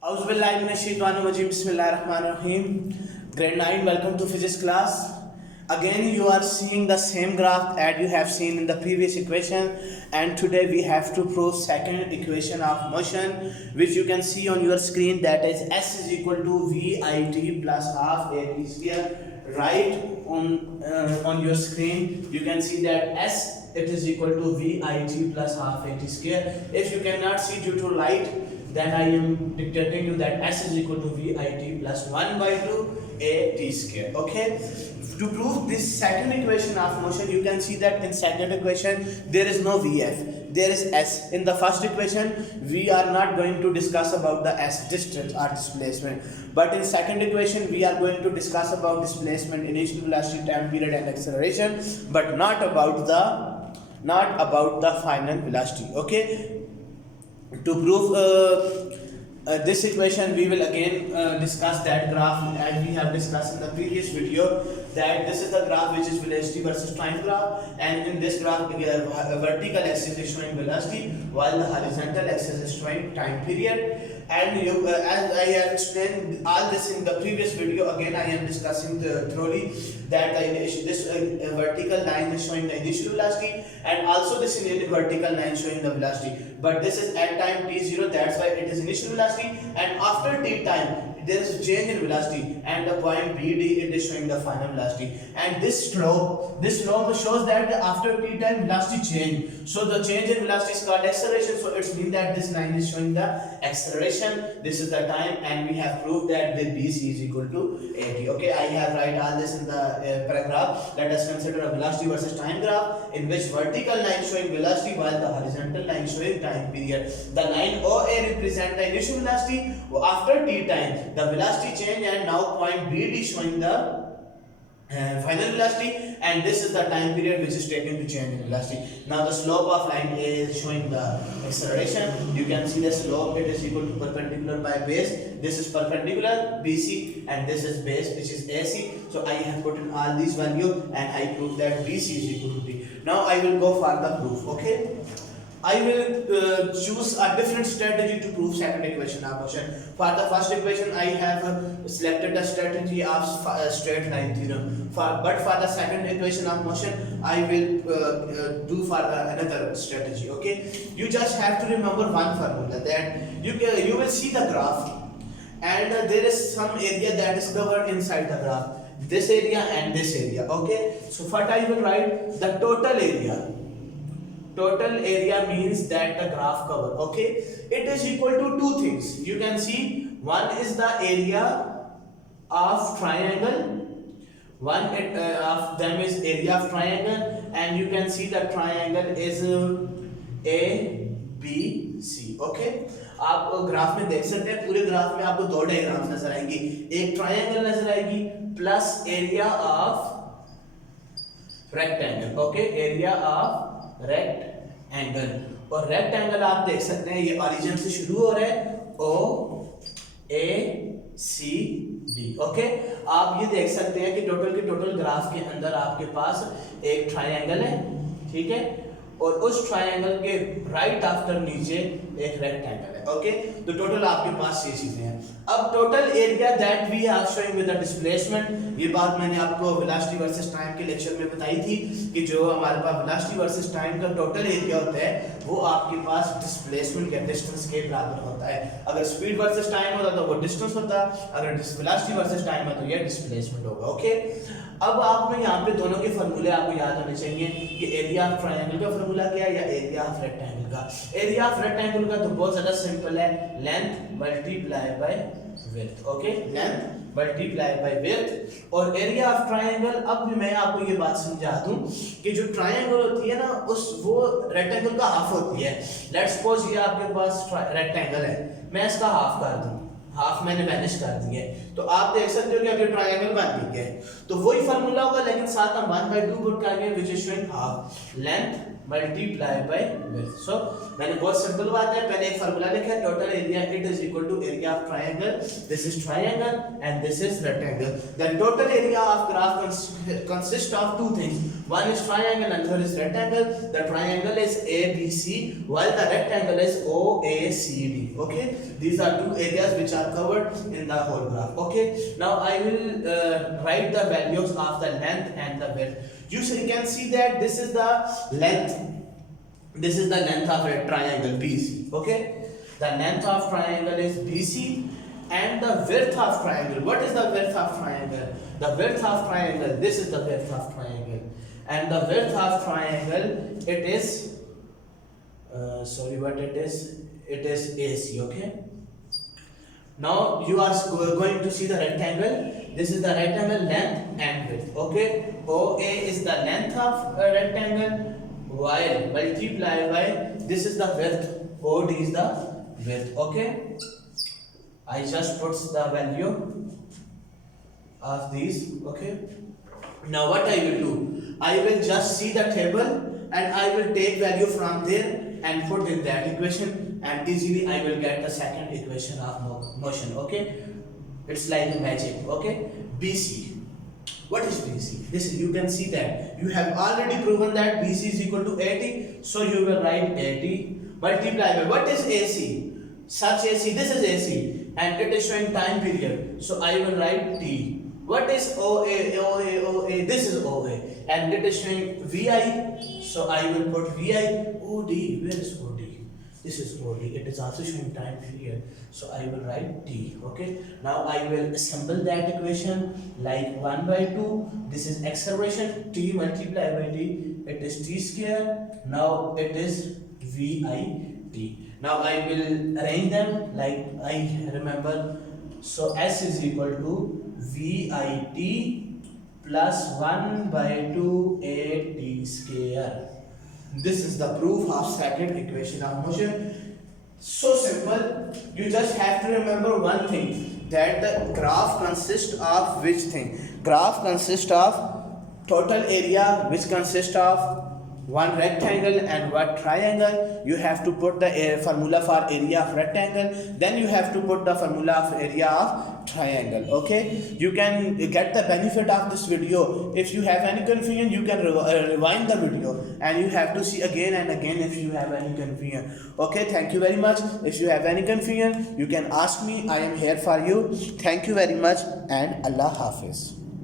Bismillahirrahmanirrahim. Grade 9, welcome to physics class. Again, you are seeing the same graph that you have seen in the previous equation, and today we have to prove second equation of motion, which you can see on your screen, that is S is equal to VIT plus half AT square. Right on your screen, you can see that S, it is equal to VIT plus half AT square. If you cannot see due to light, then I am dictating you that S is equal to VIT plus 1 by 2 AT square. Okay. To prove this second equation of motion, you can see that in second equation there is no VF, there is S. In the first equation we are not going to discuss about the S, distance or displacement, but in second equation we are going to discuss about displacement, initial velocity, time period and acceleration, but not about the final velocity. Okay. To prove this equation, we will again discuss that graph as we have discussed in the previous video, that this is the graph which is velocity versus time graph, and in this graph vertical axis is showing velocity while the horizontal axis is showing time period. And as I have explained all this in the previous video, again I am discussing thoroughly that this vertical line is showing the initial velocity, and also this vertical line showing the velocity, but this is at time t0, that's why it is initial velocity, and after t time there is a change in velocity, and the point BD, it is showing the final velocity. And this slope shows that after t time velocity change, so the change in velocity is called acceleration, so it means that this line is showing the acceleration. This is the time, and we have proved that the BC is equal to 80. Okay, I have write all this in the paragraph. Let us consider a velocity versus time graph in which vertical line showing velocity while the horizontal line showing time period. The line OA represent the initial velocity after t time, the velocity change, and now point BD showing the final velocity, and this is the time period which is taken to change in velocity. Now the slope of line A is showing the acceleration. You can see the slope, it is equal to perpendicular by base. This is perpendicular BC, and this is base which is AC. So I have put in all these values, and I prove that BC is equal to D. Now I will go for the proof. Okay, I will choose a different strategy to prove second equation of motion. For the first equation, I have selected the strategy of straight line theorem. But for the second equation of motion, I will do for another strategy. Okay, you just have to remember one formula, that you will see the graph, and there is some area that is covered inside the graph. This area and this area. Okay, so what I will write, the total area. Total area means that the graph cover, okay, it is equal to two things. You can see, one is the area of triangle, one of them is area of triangle, and you can see the triangle is ABC. okay, आप graph में देख सकते हैं, पूरे graph में आपको दो diagrams नजर आएंगी, एक ट्रायंगल नजर आएगी plus area of rectangle. Okay, area of rectangle, और रेक्टेंगल आप देख सकते हैं ये ओरिजिन से शुरू हो रहा है, O A C D. Okay, आप ये देख सकते हैं कि टोटल ग्राफ के अंदर आपके पास एक ट्रायंगल है, ठीक है, और उस ट्रायंगल के राइट आफ्टर नीचे एक रेक्टेंगल है. ओके, तो टोटल आपके पास ये चीजें हैं. अब total area that we are showing with the displacement, ये बात मैंने आपको वेलोसिटी वर्सेस टाइम के लेक्चर में बताई थी कि जो हमारे पास वेलोसिटी वर्सेस टाइम का टोटल एरिया होता है वो आपके पास डिस्प्लेसमेंट के डिस्टेंस के बराबर होता है. अगर स्पीड वर्सेस टाइम होता तो वो डिस्टेंस होता, अगर वेलोसिटी वर्सेस टाइम है तो ये डिस्प्लेसमेंट होगा. ओके, अब आप में यहाँ पे दोनों के फार्मूले आपको याद होने चाहिए कि एरिया ऑफ ट्रायंगल का फार्मूला क्या है या एरिया ऑफ रेक्टेंगल का. एरिया ऑफ रेक्टेंगल का तो बहुत ज्यादा सिंपल है, length multiply by width. Okay, length multiply by width. और एरिया ऑफ ट्रायंगल, अब भी मैं आपको ये बात समझा दूं कि जो ट्रायंगल होती है ना, वो रेक्टेंगल का हाफ होती है. लेट्स सपोज ये आपके पास रेक्टेंगल है, मैं इसका हाफ कर दूं, हाफ मैंने वैनिश कर दी है, तो आप देख सकते हो कि अब ये ट्रायंगल बन गया है. तो वही फार्मूला होगा, लेकिन साथ हम 1/2 पुट करेंगे, which is showing half. Length multiply by width. So मैंने बहुत सिंपल बात है, पहले एक फार्मूला लिखा है, total area it is equal to area of triangle. This is triangle and this is rectangle. The total area of graph consists of two things. One is triangle and third is rectangle. The triangle is ABC while the rectangle is OACD. Okay, these are two areas which are covered in the whole graph. Okay, now I will write the values of the length and the width. You can see that this is the length. This is the length of a triangle BC. Okay, the length of triangle is BC and the width of triangle. What is the width of triangle? The width of triangle, this is the width of triangle, and the width of triangle it is it is AC. Okay, now you are going to see the rectangle. This is the rectangle length and width. Okay, OA is the length of a rectangle while multiply by this is the width, OD is the width. Okay, I just put the value of these. Okay, now what I will do, I will just see the table and I will take value from there and put in that equation, and easily I will get the second equation of motion. Okay, it's like magic. Okay, BC. What is BC? This is, you can see that you have already proven that BC is equal to 80, so you will write 80 multiply by what is AC? Such AC, this is AC and it is showing time period, so I will write T. What is OA? This is OA and it is showing VI, so I will put VI. OD, where is OD? This is OD, it is also showing time period, so I will write T. Okay, now I will assemble that equation like 1 by 2, this is acceleration, T multiply by T, it is T square, now it is VIT. Now I will arrange them like I remember. So S is equal to VIT plus 1 by 2 AT square. This is the proof of second equation of motion. So simple. You just have to remember one thing, that the graph consists of which thing? Graph consists of total area which consists of one rectangle and one triangle. You have to put the formula for area of rectangle, then you have to put the formula of area of triangle. Okay, you can get the benefit of this video. If you have any confusion, you can rewind the video and you have to see again and again if you have any confusion. Okay, thank you very much. If you have any confusion, you can ask me. I am here for you. Thank you very much and Allah Hafiz.